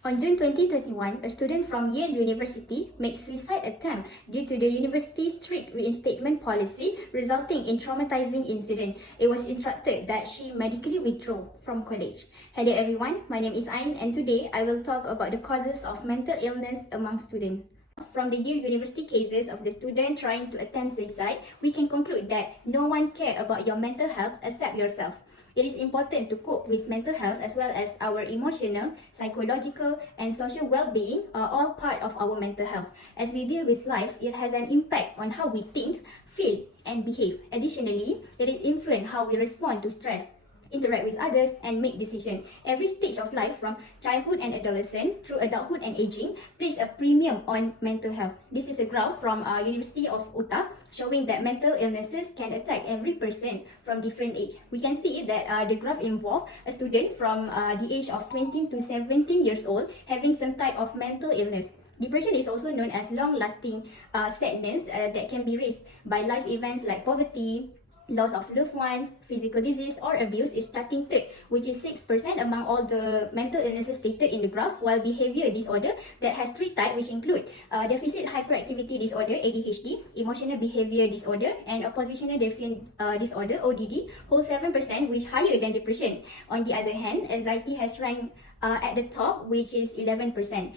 On June 2021, a student from Yale University made suicide attempt due to the university's strict reinstatement policy, resulting in traumatizing incident. It was instructed that she medically withdraw from college. Hello everyone, my name is Ain, and today I will talk about the causes of mental illness among students. From the Yale University cases of the student trying to attempt suicide, we can conclude that no one cares about your mental health except yourself. It is important to cope with mental health as well as our emotional, psychological, and social well-being are all part of our mental health. As we deal with life, it has an impact on how we think, feel, and behave. Additionally, it influences how we respond to stress, interact with others, and make decisions. Every stage of life from childhood and adolescence through adulthood and aging places a premium on mental health. This is a graph from University of Utah showing that mental illnesses can attack every person from different age. We can see that the graph involves a student from the age of 20 to 17 years old having some type of mental illness. Depression is also known as long-lasting sadness that can be raised by life events like poverty, loss of loved one, physical disease, or abuse is starting third, which is 6% among all the mental illnesses stated in the graph, while behavior disorder that has 3 types, which include deficit hyperactivity disorder, ADHD, emotional behavior disorder, and oppositional defiant disorder, ODD, holds 7%, which is higher than depression. On the other hand, anxiety has ranked at the top, which is 11%.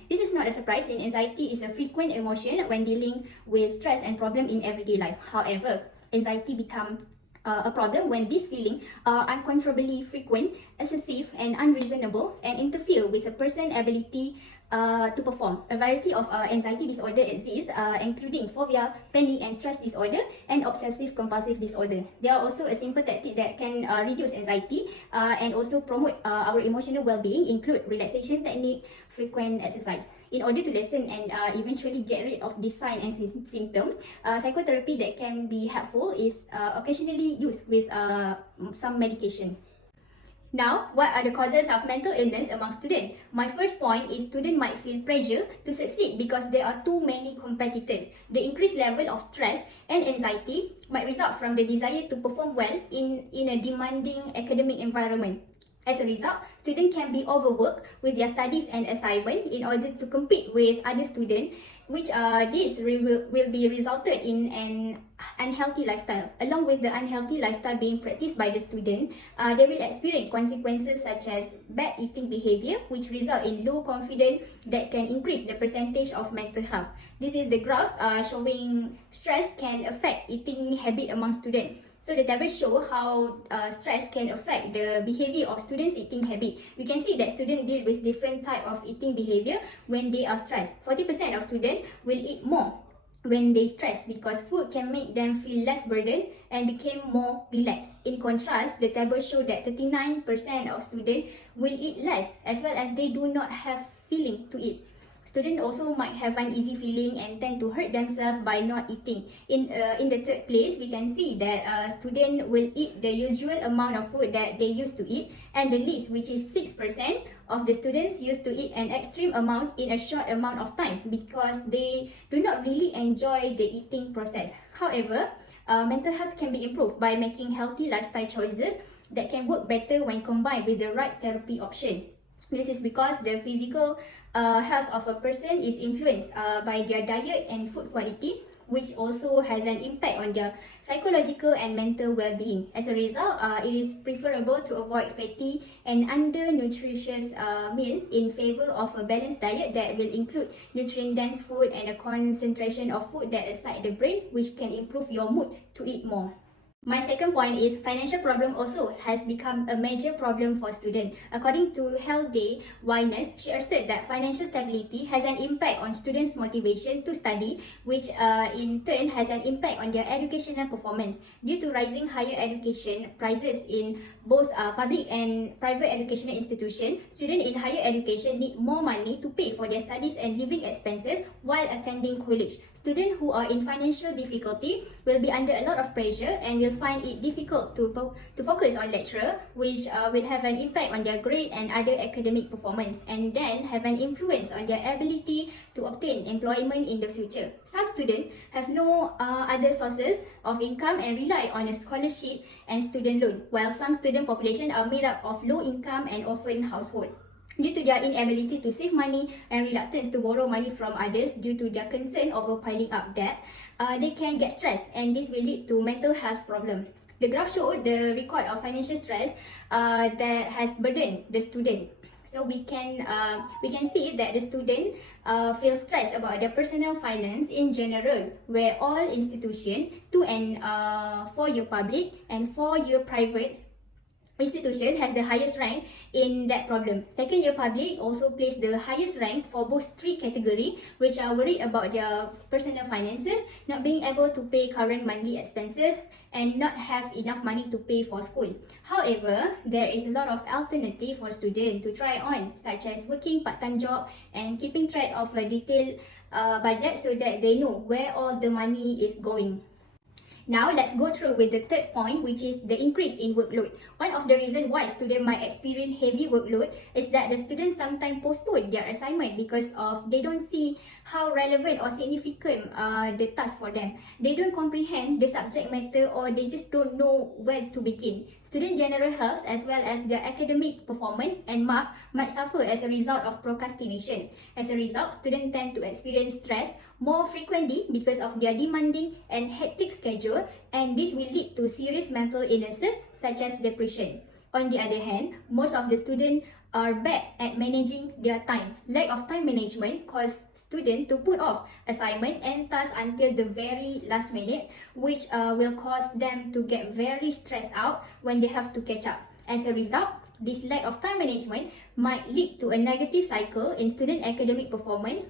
This is not a surprise since anxiety is a frequent emotion when dealing with stress and problem in everyday life. However, anxiety becomes a problem when these feelings are uncontrollably frequent, excessive, and unreasonable, and interfere with a person's ability to perform. A variety of anxiety disorder exists, including phobia, panic and stress disorder, and obsessive compulsive disorder. There are also a simple tactic that can reduce anxiety and also promote our emotional well-being, include relaxation technique, frequent exercise. In order to lessen and eventually get rid of these signs and symptoms, psychotherapy that can be helpful is occasionally used with some medication. Now, what are the causes of mental illness among students? My first point is students might feel pressure to succeed because there are too many competitors. The increased level of stress and anxiety might result from the desire to perform well in a demanding academic environment. As a result, students can be overworked with their studies and assignment in order to compete with other students, which this will be resulted in an unhealthy lifestyle. Along with the unhealthy lifestyle being practiced by the student, they will experience consequences such as bad eating behavior, which result in low confidence that can increase the percentage of mental health. This is the graph showing stress can affect eating habit among students. So the table show how stress can affect the behavior of students' eating habit. We can see that students deal with different type of eating behavior when they are stressed. 40% of students will eat more when they stress because food can make them feel less burdened and become more relaxed. In contrast, the table show that 39% of students will eat less as well as they do not have feeling to eat. Students also might have an uneasy feeling and tend to hurt themselves by not eating. In the third place, we can see that students will eat the usual amount of food that they used to eat, and the least, which is 6% of the students used to eat an extreme amount in a short amount of time because they do not really enjoy the eating process. However, mental health can be improved by making healthy lifestyle choices that can work better when combined with the right therapy option. This is because the physical health of a person is influenced by their diet and food quality, which also has an impact on their psychological and mental well-being. As a result, it is preferable to avoid fatty and under-nutritious meal in favor of a balanced diet that will include nutrient-dense food and a concentration of food that excite the brain, which can improve your mood to eat more. My second point is financial problem also has become a major problem for students. According to Health Day Wyness, she asserted that financial stability has an impact on students' motivation to study, which in turn has an impact on their educational performance. Due to rising higher education prices in both public and private educational institutions, students in higher education need more money to pay for their studies and living expenses while attending college. Students who are in financial difficulty will be under a lot of pressure and will find it difficult to focus on lecture, which will have an impact on their grade and other academic performance, and then have an influence on their ability to obtain employment in the future. Some students have no other sources of income and rely on a scholarship and student loan, while some student population are made up of low income and orphan household. Due to their inability to save money and reluctance to borrow money from others due to their concern over piling up debt, they can get stressed, and this will lead to mental health problem. The graph showed the record of financial stress that has burdened the student. So we can see that the student feel stressed about their personal finance in general, where all institution, 2 and 4-year public and 4-year private institution has the highest rank in that problem. Second year public also plays the highest rank for both three category, which are worried about their personal finances, not being able to pay current monthly expenses, and not have enough money to pay for school. However, there is a lot of alternative for students to try on, such as working part-time job and keeping track of a detailed budget so that they know where all the money is going. Now, let's go through with the third point, which is the increase in workload. One of the reasons why students might experience heavy workload is that the students sometimes postpone their assignment because of they don't see how relevant or significant the task for them. They don't comprehend the subject matter, or they just don't know where to begin. Student general health as well as their academic performance and mark might suffer as a result of procrastination. As a result, students tend to experience stress more frequently because of their demanding and hectic schedule, and this will lead to serious mental illnesses such as depression. On the other hand, most of the students are bad at managing their time. Lack of time management causes students to put off assignment and tasks until the very last minute, which will cause them to get very stressed out when they have to catch up. As a result, this lack of time management might lead to a negative cycle in student academic performance,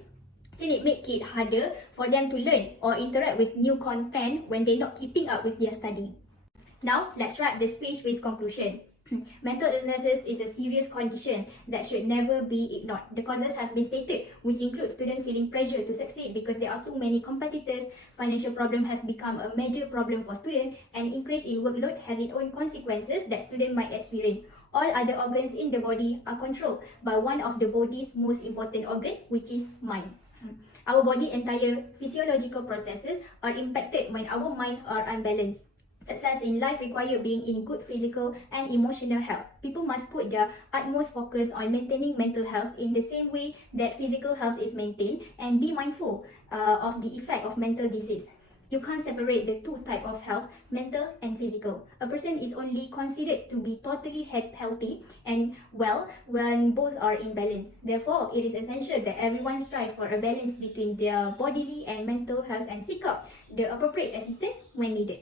since it makes it harder for them to learn or interact with new content when they're not keeping up with their study. Now, let's wrap this speech with conclusion. Mental illnesses is a serious condition that should never be ignored. The causes have been stated, which include students feeling pressure to succeed because there are too many competitors, financial problems have become a major problem for students, and increase in workload has its own consequences that students might experience. All other organs in the body are controlled by one of the body's most important organ, which is mind. Our body entire physiological processes are impacted when our mind are unbalanced. Success in life requires being in good physical and emotional health. People must put their utmost focus on maintaining mental health in the same way that physical health is maintained, and be mindful of the effect of mental disease. You can't separate the two types of health, mental and physical. A person is only considered to be totally healthy and well when both are in balance. Therefore, it is essential that everyone strive for a balance between their bodily and mental health and seek out the appropriate assistance when needed.